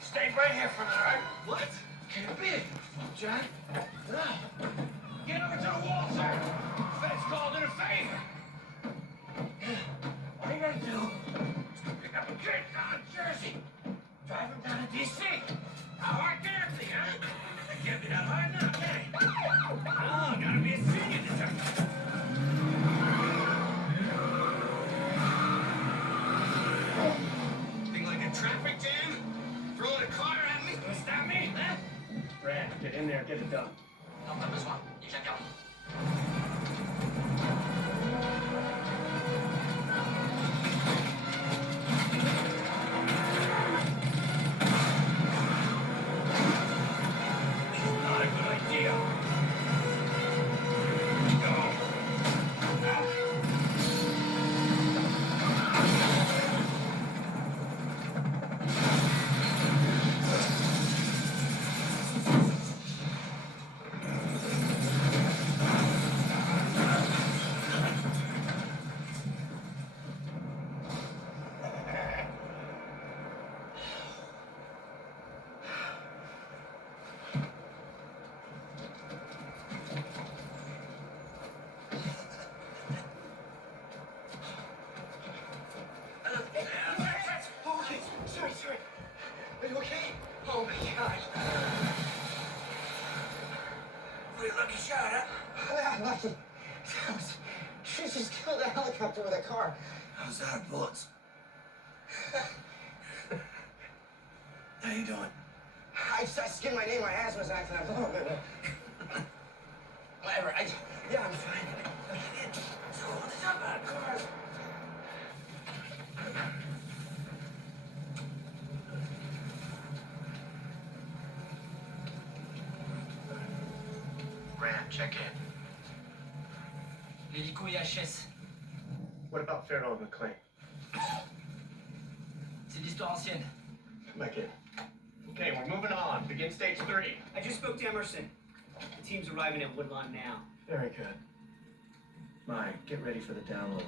Stay right here for a minute, all right? What? Can't be. John? No. Get over to the wall, sir. Feds called in a favor. All you gotta do is pick up a kid down in Jersey. Drive him down to D.C. How hard can it be, huh? It can't be that hard now, can it? Oh, gotta be a senior detective. Thing like a traffic jam? Throwing a car at me? Gonna stop me, huh? Brad, get in there, get it done. Non, pas besoin. Il y a quelqu'un. Not a good idea. Go. Sorry. Are you okay? Oh my God. Pretty lucky shot, huh? Yeah, lucky. She just killed a helicopter with a car. How's that, bullets? How you doing? I skinned my knee. My asthma's acting up a little bit. Whatever. Yeah, I'm fine. So what's up about cars? Ram, check in. L'hélico IHS. What about Farrell and McClane? C'est l'histoire ancienne. Back in. Okay, we're moving on. Begin stage 3. I just spoke to Emerson. The team's arriving at Woodlawn now. Very good. Mike, get ready for the downloads.